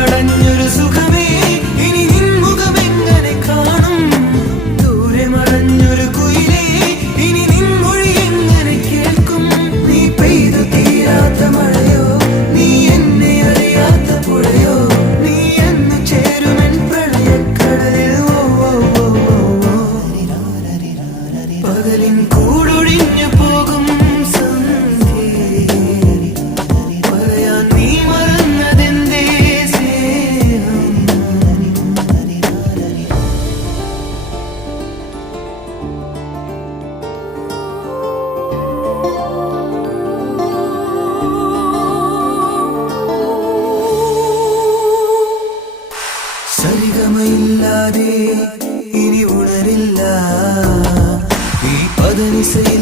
അടഞ്ഞൊരു സുഖമേ ഇനി നിൻമുഖമെങ്ങനെ കാണും ദൂരെ മറഞ്ഞൊരു കുയിലേ ഇനി നിൻമൊഴി എങ്ങനെ കേൾക്കും നീ പെയ്തു തീരാത്ത മഴയോ നീ എന്നെ അറിയാത്ത പുഴയോ നീ എന്ന് ചേരുമെൻ പ്രളയക്കടലിൽ പകലിൻ കൂടൊഴിഞ്ഞു പോകും പറയാൻ നീ മറന്നതെന്തേ സ്നേഹം സരിഗമയില്ലാതെ ഇനി ഉണരില്ല ഈ പദനിസയിൽ